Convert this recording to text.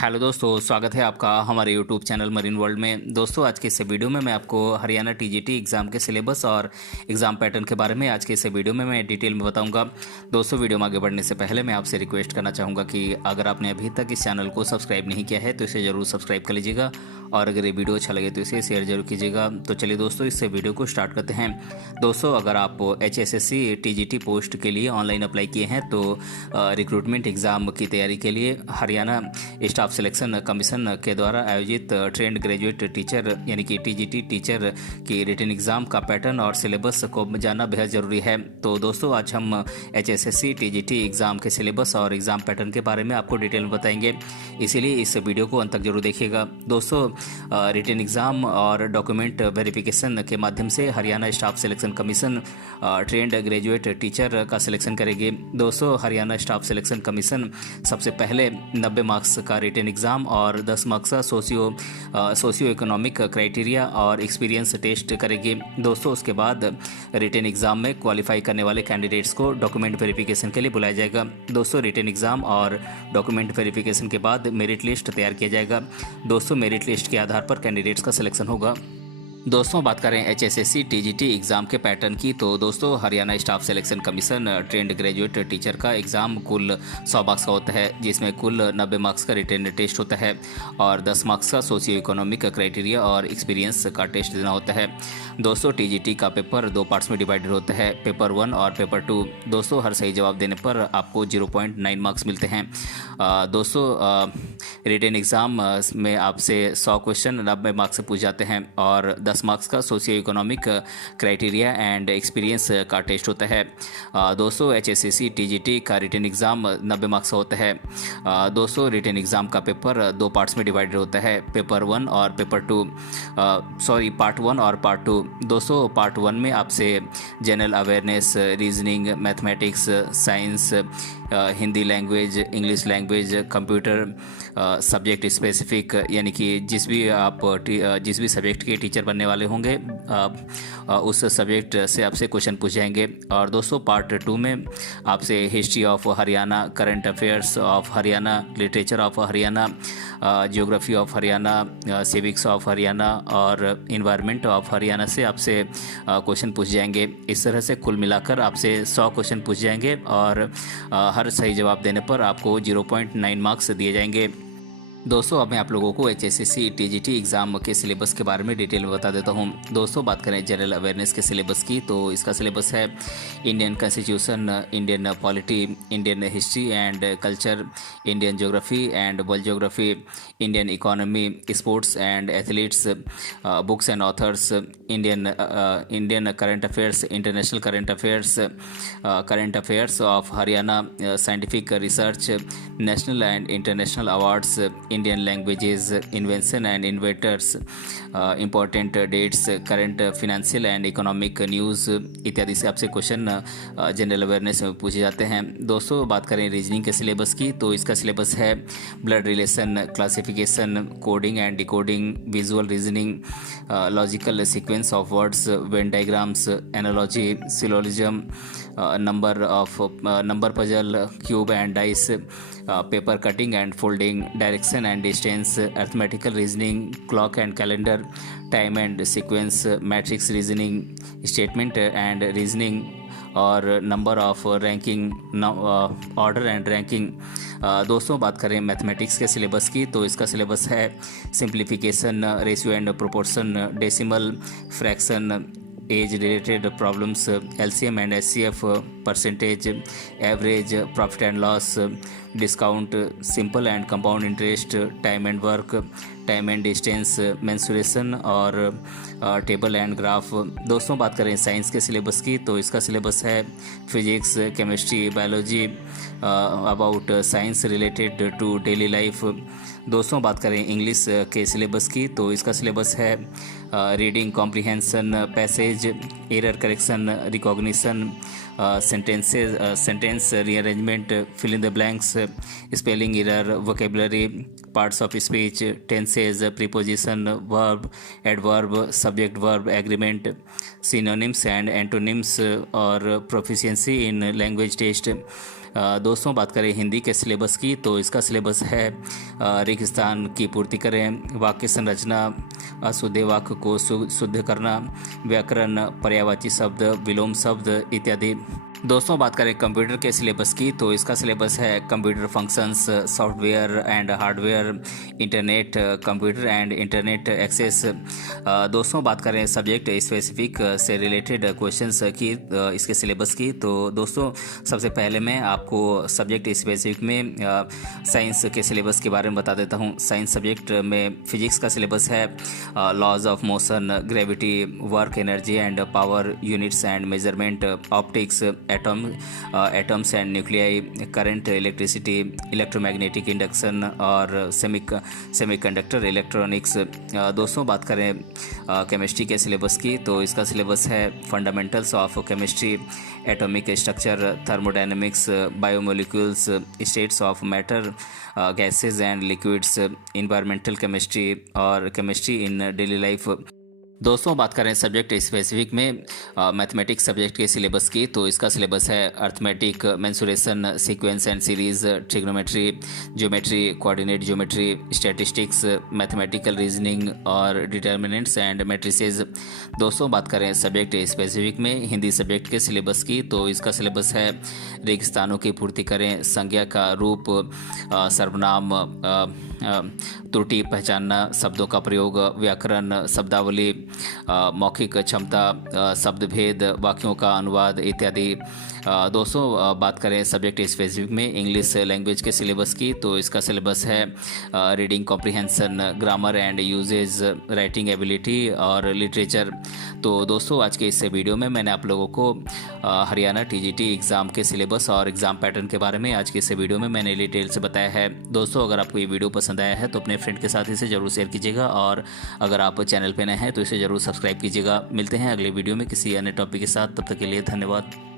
Hello दोस्तों, स्वागत है आपका हमारे यूट्यूब चैनल मरीन वर्ल्ड में। दोस्तों, आज के इस वीडियो में मैं आपको हरियाणा टीजीटी एग्ज़ाम के सिलेबस और एग्ज़ाम पैटर्न के बारे में आज के इस वीडियो में मैं डिटेल में बताऊंगा। दोस्तों, वीडियो में आगे बढ़ने से पहले मैं आपसे रिक्वेस्ट करना चाहूँगा कि अगर आपने अभी तक इस चैनल को सब्सक्राइब नहीं किया है तो इसे ज़रूर सब्सक्राइब कर लीजिएगा और अगर ये वीडियो अच्छा लगे तो इसे शेयर जरूर कीजिएगा। तो चलिए दोस्तों, इससे वीडियो को स्टार्ट करते हैं। दोस्तों, अगर आप HSSC TGT पोस्ट के लिए ऑनलाइन अप्लाई किए हैं तो रिक्रूटमेंट एग्ज़ाम की तैयारी के लिए हरियाणा स्टाफ सिलेक्शन कमीशन के द्वारा आयोजित ट्रेंड ग्रेजुएट टीचर यानी कि TGT टीचर की रिटन एग्ज़ाम का पैटर्न और सिलेबस को जानना बेहद ज़रूरी है। तो दोस्तों, आज हम HSSC TGT एग्ज़ाम के सिलेबस और एग्ज़ाम पैटर्न के बारे में आपको डिटेल में बताएंगे, इसीलिए इस वीडियो को अंत तक जरूर देखिएगा। दोस्तों, रिटन एग्ज़ाम और डॉक्यूमेंट वेरिफिकेशन के माध्यम से Haryana staff selection commission trained graduate teacher का सिलेक्शन करेगी। दोस्तों, हरियाणा स्टाफ सिलेक्शन कमीशन सबसे पहले 90 मार्क्स का रिटन एग्ज़ाम और 10 मार्क्स का सोशियो इकोनॉमिक क्राइटेरिया और एक्सपीरियंस टेस्ट करेगी। दोस्तों, उसके बाद रिटन एग्ज़ाम में क्वालिफाई करने वाले कैंडिडेट्स को डॉक्यूमेंट वेरिफिकेशन के लिए बुलाया जाएगा। दोस्तों, रिटन एग्ज़ाम और डॉक्यूमेंट वेरिफिकेशन के बाद मेरिट लिस्ट तैयार किया जाएगा। दोस्तों, मेरिट लिस्ट के आधार पर कैंडिडेट्स का सिलेक्शन होगा। दोस्तों, बात करें HSSC TGT एग्ज़ाम के पैटर्न की, तो दोस्तों Haryana staff selection commission trained graduate teacher का एग्ज़ाम कुल 100 मार्क्स का होता है, जिसमें कुल 90 मार्क्स का रिटन टेस्ट होता है और 10 मार्क्स का सोशियो इकोनॉमिक क्राइटेरिया और एक्सपीरियंस का टेस्ट देना होता है। दोस्तों, TGT का पेपर 2 पार्ट्स में डिवाइडेड होता है, पेपर 1 और पेपर 2। दोस्तों, हर सही जवाब देने पर आपको 0.9 मार्क्स मिलते हैं। दोस्तों, रिटन एग्ज़ाम में आपसे 100 क्वेश्चन 90 मार्क्स से पूछ जाते हैं और 10 मार्क्स का socio economic criteria and experience का टेस्ट होता है। दोस्तों, HSSC TGT का रिटन एग्ज़ाम 90 मार्क्स का होता है। दोस्तों, रिटन एग्ज़ाम का पेपर 2 पार्ट्स में डिवाइडेड होता है, पेपर 1 और पेपर 2। पार्ट 1 और पार्ट 2। दोस्तों, पार्ट 1 में आपसे general awareness, reasoning, mathematics, science, Hindi language, English language, computer, subject specific यानी कि जिस भी सब्जेक्ट के टीचर बनने वाले होंगे उस सब्जेक्ट से आपसे क्वेश्चन पूछ जाएंगे। और दोस्तों, पार्ट 2 में आपसे history of Haryana, current affairs of Haryana, literature of Haryana, geography of Haryana, civics of Haryana और इन्वायरमेंट ऑफ हरियाणा से आपसे क्वेश्चन पूछ जाएंगे। इस तरह से कुल मिलाकर आपसे 100 क्वेश्चन पूछ जाएंगे और हर सही जवाब देने पर आपको 0.9 मार्क्स दिए जाएंगे। दोस्तों, अब मैं आप लोगों को HSSC TGT एग्ज़ाम के सिलेबस के बारे में डिटेल में बता देता हूं। दोस्तों, बात करें जनरल अवेयरनेस के सिलेबस की, तो इसका सिलेबस है Indian constitution, Indian polity, Indian history and culture, Indian geography and world geography, Indian economy, sports and athletes, books and authors, Indian current affairs, international current affairs of Haryana, scientific research, national and international awards, Indian languages, invention and inventors, important dates, current financial and economic news इत्यादि से आपसे question general awareness में पूछे जाते हैं। दोस्तों, बात करें रीजनिंग के सिलेबस की, तो इसका सिलेबस है blood relation, classification, coding and decoding, visual reasoning, logical sequence of words, Venn diagrams, analogy, syllogism, number puzzle, cube and dice, paper cutting and folding, direction and distance, arithmetical reasoning, clock and calendar, time and sequence, matrix reasoning, statement and reasoning और number of ranking, order and ranking. दोस्तों, बात करें mathematics के syllabus की, तो इसका syllabus है simplification, ratio and proportion, decimal, fraction, age related problems, LCM and HCF, percentage, average, profit and loss, discount, simple and compound interest, time and work, time and distance, mensuration और table and graph. दोस्तों, बात करें science के syllabus की, तो इसका syllabus है physics, chemistry, biology, about science related to daily life. दोस्तों, बात करें इंग्लिश के सिलेबस की, तो इसका सिलेबस है reading comprehension, passage, error correction, recognition, sentence rearrangement, fill in the blanks, spelling error, vocabulary, parts of speech, tenses, preposition, verb, adverb, subject verb agreement, synonyms and antonyms और proficiency in language test. दोस्तों बात करें हिंदी के syllabus की तो इसका syllabus है रिक्त स्थान की पूर्ति करें, वाक्य संरचना, अशुद्ध वाक्य को शुद्ध करना, व्याकरण, पर्यायवाची शब्द, विलोम शब्द इत्यादि। दोस्तों बात करें कंप्यूटर के सिलेबस की तो इसका सिलेबस है computer functions, software and hardware, internet, computer and internet access. दोस्तों बात करें सब्जेक्ट स्पेसिफिक से रिलेटेड क्वेश्चंस की इसके सिलेबस की तो दोस्तों सबसे पहले मैं आपको सब्जेक्ट स्पेसिफिक में साइंस के सिलेबस के बारे में बता देता हूँ। साइंस सब्जेक्ट में फिजिक्स का सिलेबस है laws of motion, gravity, work, energy and power units and measurement, optics, atoms and nuclei, current, electricity, electromagnetic induction और सेमीकंडक्टर इलेक्ट्रॉनिक्स। दोस्तों बात करें केमिस्ट्री के सिलेबस की तो इसका सिलेबस है fundamentals of chemistry, atomic structure, thermodynamics, biomolecules, states of matter, gases and liquids, environmental chemistry और केमिस्ट्री इन डेली लाइफ। दोस्तों बात करें सब्जेक्ट स्पेसिफिक में मैथमेटिक्स सब्जेक्ट के सिलेबस की तो इसका सिलेबस है arithmetic, mensuration, sequence and series, trigonometry, geometry, coordinate geometry, statistics, mathematical reasoning और डिटर्मिनेंट्स एंड मैट्रिसेस। दोस्तों बात करें सब्जेक्ट स्पेसिफिक में हिंदी सब्जेक्ट के सिलेबस की तो इसका सिलेबस है रिक्त स्थानों की पूर्ति करें, संज्ञा का रूप, सर्वनाम, त्रुटि पहचानना, शब्दों का प्रयोग, व्याकरण, शब्दावली, मौखिक क्षमता, शब्द भेद, वाक्यों का अनुवाद इत्यादि। दोस्तों बात करें सब्जेक्ट स्पेसिफिक में इंग्लिश लैंग्वेज के सिलेबस की तो इसका सिलेबस है reading comprehension, grammar and usage, writing ability और लिटरेचर। तो दोस्तों आज के इस वीडियो में मैंने आप लोगों को हरियाणा टीजीटी एग्ज़ाम के सिलेबस और एग्ज़ाम पैटर्न के बारे में आज के इस वीडियो में मैंने डिटेल से बताया है। दोस्तों अगर आपको ये वीडियो पसंद आया है तो अपने फ्रेंड के साथ इसे ज़रूर शेयर कीजिएगा और अगर आप चैनल पर नए हैं तो इसे ज़रूर सब्सक्राइब कीजिएगा। मिलते हैं अगले वीडियो में किसी अन्य टॉपिक के साथ, तब तक के लिए धन्यवाद।